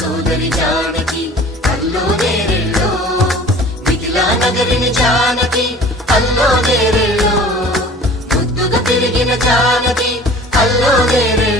సోదరి జానకి అల్లో నేరెళ్ళో మిథిలా నగరిని జానకి అల్లో నేరెళ్ళో ముద్దుగా పెరిగిన జానకి అల్లో నేరెళ్ళో